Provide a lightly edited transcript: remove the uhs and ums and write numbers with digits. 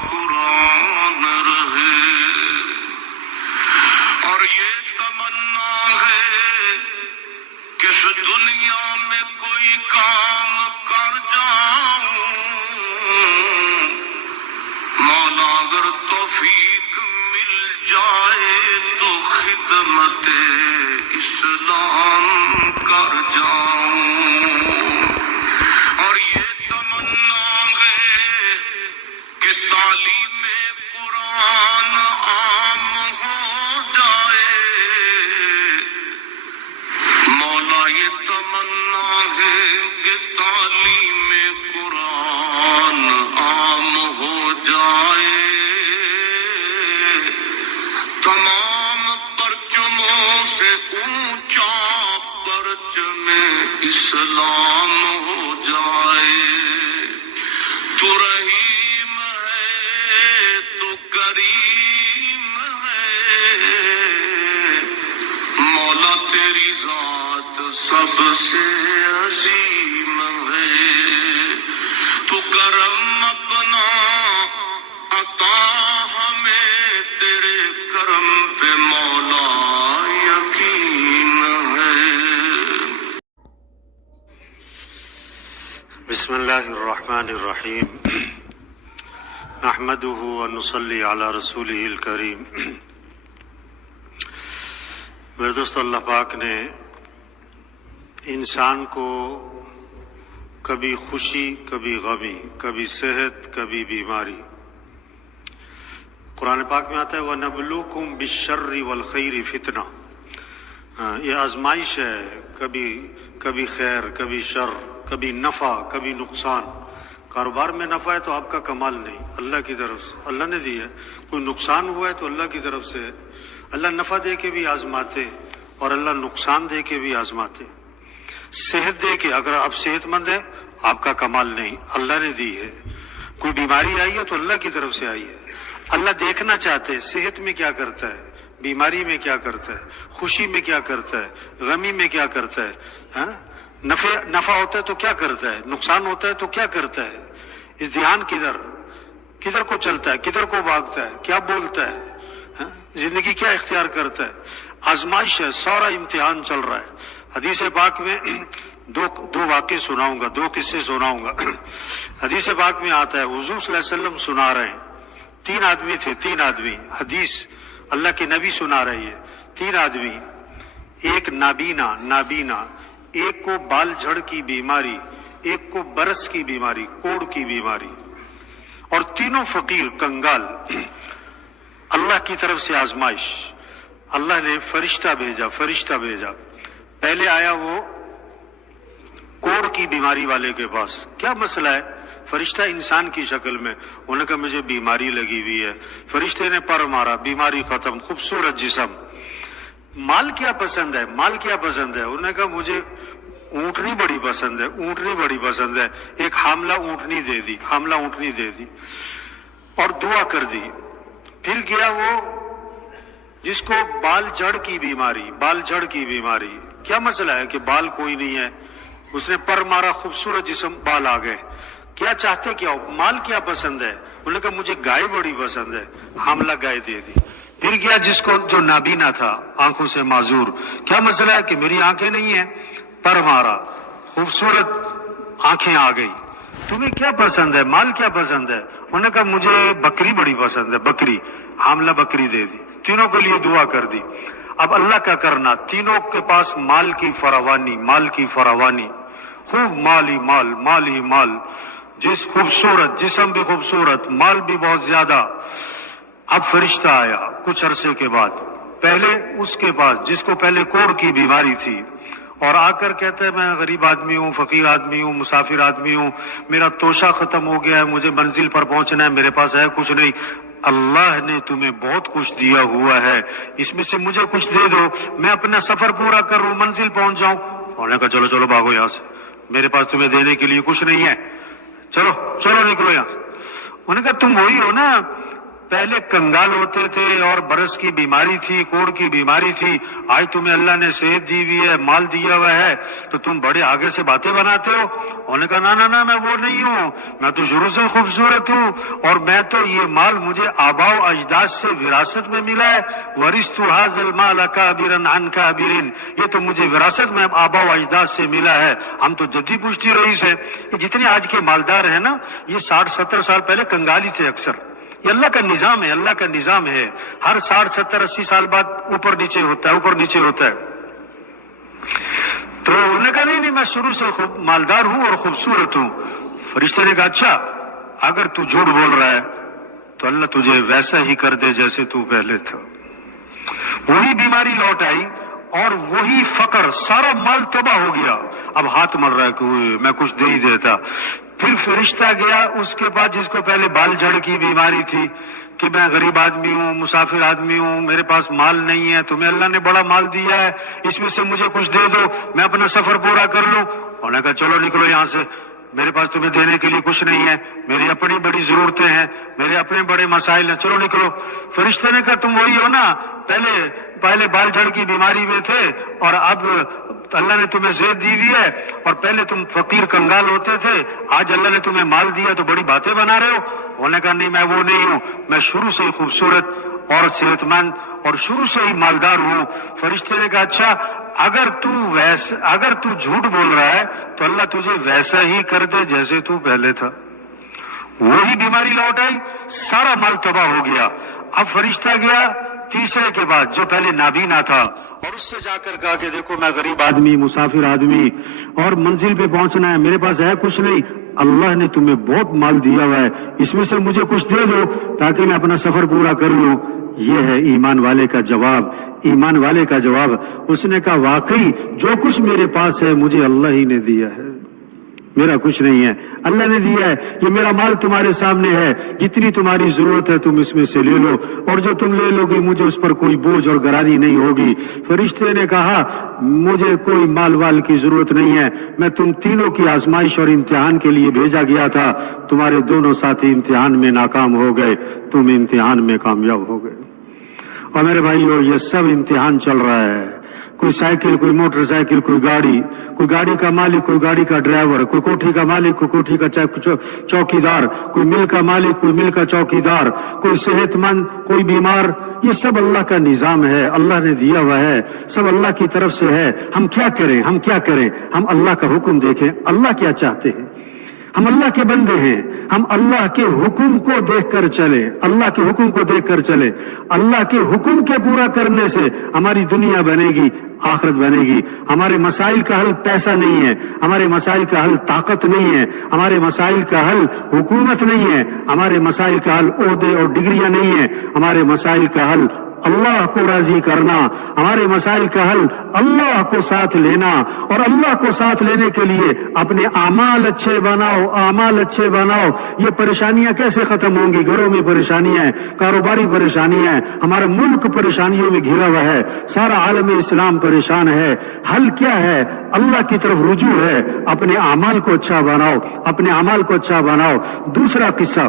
قرآن رہے، اور یہ تمنا ہے کہ اس دنیا میں کوئی کام کر جاؤں، مولا اگر توفیق مل جائے تو خدمت اسلام کر جاؤں، اور یہ تمنا ہے کہ تعلیم قرآن عام ہو جائے، مولا یہ تمنا ہے کہ تعلیم قرآن عام ہو جائے، تمام پرچموں سے اونچا پرچم اسلام ہو جائے۔ تو رحیم ہے تو کریم ہے، مولا تیری ذات سب سے عظیم ہے، تو کرم اپنا عطا ہمیں، تیرے کرم پہ مولا یقین ہے۔ بسم اللہ الرحمن الرحیم، نحمدہ ونصلی علی رسولہ الکریم۔ میرے دوست، اللہ پاک نے انسان کو کبھی خوشی، کبھی غمی، کبھی صحت، کبھی بیماری، قرآن پاک میں آتا ہے وَنَبْلُوكُمْ بِالشَّرِّ وَالْخَيْرِ فِتْنَةً، یہ آزمائش ہے، کبھی خیر، کبھی شر، کبھی نفع، کبھی نقصان۔ کاروبار میں نفع ہے تو آپ کا کمال نہیں، اللہ کی طرف سے، اللہ نے دی ہے۔ کوئی نقصان ہوا ہے تو اللہ کی طرف سے، اللہ نفع دے کے بھی آزماتے اور اللہ نقصان دے کے بھی آزماتے۔ صحت دے کے، اگر آپ صحت مند ہیں آپ کا کمال نہیں، اللہ نے دی ہے۔ کوئی بیماری آئی ہے تو اللہ کی طرف سے آئی ہے۔ اللہ دیکھنا چاہتے ہیں صحت میں کیا کرتا ہے، بیماری میں کیا کرتا ہے، خوشی میں کیا کرتا ہے، غمی میں کیا کرتا ہے، نفع ہوتا ہے تو کیا کرتا ہے، نقصان ہوتا ہے تو کیا کرتا ہے، اس دھیان کدھر کو چلتا ہے، کدھر کو بھاگتا ہے، کیا بولتا ہے، زندگی کیا اختیار کرتا ہے۔ آزمائش ہے، سارا امتحان چل رہا ہے۔ حدیث پاک میں دو واقعے سناؤں گا، دو قصے سناؤں گا۔ حدیث پاک میں آتا ہے، حضور صلی اللہ علیہ وسلم سنا رہے ہیں، تین آدمی تھے، حدیث اللہ کے نبی سنا رہی ہے۔ تین آدمی، ایک نابینا، ایک کو بال جھڑ کی بیماری، ایک کو برس کی بیماری، کوڑ کی بیماری، اور تینوں فقیر کنگال۔ اللہ کی طرف سے آزمائش، اللہ نے فرشتہ بھیجا۔ پہلے آیا وہ کوڑ کی بیماری والے کے پاس، کیا مسئلہ ہے؟ فرشتہ انسان کی شکل میں، انہوں نے کہا مجھے بیماری لگی ہوئی ہے۔ فرشتے نے پر مارا، بیماری ختم، خوبصورت جسم۔ مال کیا پسند ہے؟ انہوں نے کہا مجھے اونٹنی بڑی پسند ہے۔ ایک حاملہ اونٹنی دے دی اور دعا کر دی۔ پھر گیا وہ جس کو بال جڑ کی بیماری، کیا مسئلہ ہے کہ بال کوئی نہیں ہے؟ اس نے پر مارا، خوبصورت جسم، بال آ گئے۔ کیا چاہتے کیا ہو؟ مال کیا پسند ہے؟ انہوں نے کہا مجھے گائے بڑی پسند ہے، حاملہ گائے دے دی۔ پھر گیا جس کو جو نابینا تھا، آنکھوں سے معذور، کیا مسئلہ ہے کہ میری آنکھیں نہیں ہیں؟ پر مارا، خوبصورت آنکھیں آ گئی۔ تمہیں کیا پسند ہے؟ مال کیا پسند ہے؟ انہوں نے کہا مجھے بکری بڑی پسند ہے، حاملہ بکری دے دی۔ تینوں کے لیے دعا کر دی۔ اب اللہ کا کرنا، تینوں کے پاس مال کی فراوانی، خوب مال ہی مال، جس خوبصورت جسم بھی خوبصورت، مال بھی بہت زیادہ۔ اب فرشتہ آیا کچھ عرصے کے بعد، پہلے اس کے پاس جس کو پہلے کوڑ کی بیماری تھی، اور آ کر کہتا ہے میں غریب آدمی ہوں، فقیر آدمی ہوں، مسافر آدمی ہوں، میرا توشہ ختم ہو گیا ہے، مجھے منزل پر پہنچنا ہے، میرے پاس ہے کچھ نہیں۔ اللہ نے تمہیں بہت کچھ دیا ہوا ہے، اس میں سے مجھے کچھ دے دو، میں اپنا سفر پورا کروں، منزل پہنچ جاؤں۔ انہوں نے کہا چلو بھاگو یہاں سے، میرے پاس تمہیں دینے کے لیے کچھ نہیں ہے، چلو نکلو یہاں۔ انہوں نے کہا تم وہی ہو نا پہلے کنگال ہوتے تھے اور برس کی بیماری تھی, کوڑ کی بیماری تھی, آج تمہیں اللہ نے صحت دی ہوئی ہے, مال دیا ہوا ہے, تو تم بڑے آگے سے باتیں بناتے ہو. انہوں نے کہا نا نا میں وہ نہیں ہوں, میں تو شروع سے خوبصورت ہوں, اور میں تو یہ مال مجھے آباء و اجداد سے وراثت میں ملا ہے. ورثت ھذا المال کابرا عن کابر, یہ تو مجھے وراثت میں آباء و اجداد سے ملا ہے. ہم تو جدی پشتی رئیس ہیں. یہ جتنے آج کے مالدار ہیں نا, یہ 60-70 سال پہلے کنگالی تھے اکثر. یہ اللہ کا نظام ہے, اللہ کا نظام ہے. ہر 60-70-80 سال بعد اوپر نیچے ہوتا ہے, اوپر نیچے ہوتا ہے. تو انہوں نے کہا نہیں میں شروع سے مالدار ہوں اور خوبصورت ہوں. فرشتے نے کہا اچھا اگر تو جھوٹ بول رہا ہے تو اللہ تجھے ویسا ہی کر دے جیسے تو پہلے تھا. وہی بیماری لوٹ آئی اور وہی فقر, سارا مال تباہ ہو گیا. اب ہاتھ مر رہا ہے کہ میں کچھ دے ہی دیتا. پھر فرشتہ گیا اس کے بعد جس کو پہلے بال جھڑ کی بیماری تھی کہ میں غریب آدمی ہوں, مسافر آدمی ہوں, میرے پاس مال نہیں ہے, تمہیں اللہ نے بڑا مال دیا ہے, اس میں سے مجھے کچھ دے دو میں اپنا سفر پورا کر لوں. انہوں نے کہا چلو نکلو یہاں سے, میرے پاس تمہیں دینے کے لیے کچھ نہیں ہے, میری اپنی بڑی ضرورتیں ہیں, میرے اپنے بڑے مسائل ہیں, چلو نکلو. فرشتے نے کہا تم وہی ہو نا, پہلے بال جھڑ کی بیماری میں تھے اور اب اللہ نے تمہیں صحت دی ہوئی ہے, اور پہلے تم فقیر کنگال ہوتے تھے, آج اللہ نے تمہیں مال دیا تو بڑی باتیں بنا رہے ہو. انہوں نے کہا نہیں میں وہ نہیں ہوں, میں شروع سے ہی خوبصورت اور صحت مند اور شروع سے ہی مالدار ہوں. فرشتے نے کہا اچھا اگر تو جھوٹ بول رہا ہے تو اللہ تجھے ویسا ہی کر دے جیسے تو پہلے تھا. وہی بیماری لوٹ آئی, سارا مال تباہ ہو گیا. اب فرشتہ گیا تیسرے کے بعد جو پہلے نابینا تھا, اور اس سے جا کر کہا کہ دیکھو میں غریب آدمی, مسافر آدمی, اور منزل پہ پہنچنا ہے, میرے پاس ہے کچھ نہیں, اللہ نے تمہیں بہت مال دیا ہوا ہے, اس میں سے مجھے کچھ دے دو تاکہ میں اپنا سفر پورا کر لوں. یہ ہے ایمان والے کا جواب, ایمان والے کا جواب. اس نے کہا واقعی جو کچھ میرے پاس ہے مجھے اللہ ہی نے دیا ہے, میرا کچھ نہیں ہے, اللہ نے دیا ہے. یہ میرا مال تمہارے سامنے ہے, جتنی تمہاری ضرورت ہے تم اس میں سے لے لو, اور جو تم لے لو گے مجھے اس پر کوئی بوجھ اور گرانی نہیں ہوگی. فرشتے نے کہا مجھے کوئی مال وال کی ضرورت نہیں ہے, میں تم تینوں کی آزمائش اور امتحان کے لیے بھیجا گیا تھا, تمہارے دونوں ساتھی امتحان میں ناکام ہو گئے, تم امتحان میں کامیاب ہو گئے. اور میرے بھائیو یہ سب امتحان چل رہا ہے. کوئی سائیکل, کوئی موٹر سائیکل, کوئی گاڑی کا مالک, کوئی گاڑی کا ڈرائیور, کوئی کوٹھی کا مالک, کوئی کوٹھی کا چوکیدار, کوئی مل کا مالک, کوئی مل کا چوکیدار, کوئی صحت مند, کوئی بیمار. یہ سب اللہ کا نظام ہے, اللہ نے دیا ہوا ہے, سب اللہ کی طرف سے ہے. ہم کیا کریں, ہم اللہ کا حکم دیکھیں, اللہ کیا چاہتے ہیں. ہم اللہ کے بندے ہیں, ہم اللہ کے حکم کو دیکھ کر چلیں, اللہ کے حکم کو دیکھ کر چلیں. اللہ کے حکم کے پورا کرنے سے ہماری دنیا بنے گی, آخرت بنے گی. ہمارے مسائل کا حل پیسہ نہیں ہے, ہمارے مسائل کا حل طاقت نہیں ہے, ہمارے مسائل کا حل حکومت نہیں ہے, ہمارے مسائل کا حل عہدے اور ڈگریاں نہیں ہیں, ہمارے مسائل کا حل اللہ کو راضی کرنا, ہمارے مسائل کا حل اللہ کو ساتھ لینا. اور اللہ کو ساتھ لینے کے لیے اپنے اعمال اچھے بناؤ. یہ پریشانیاں کیسے ختم ہوں گی؟ گھروں میں پریشانیاں ہیں, کاروباری پریشانیاں ہیں, ہمارا ملک پریشانیوں میں گھرا ہوا ہے, سارا عالم اسلام پریشان ہے. حل کیا ہے؟ اللہ کی طرف رجوع ہے. اپنے اعمال کو اچھا بناؤ. دوسرا قصہ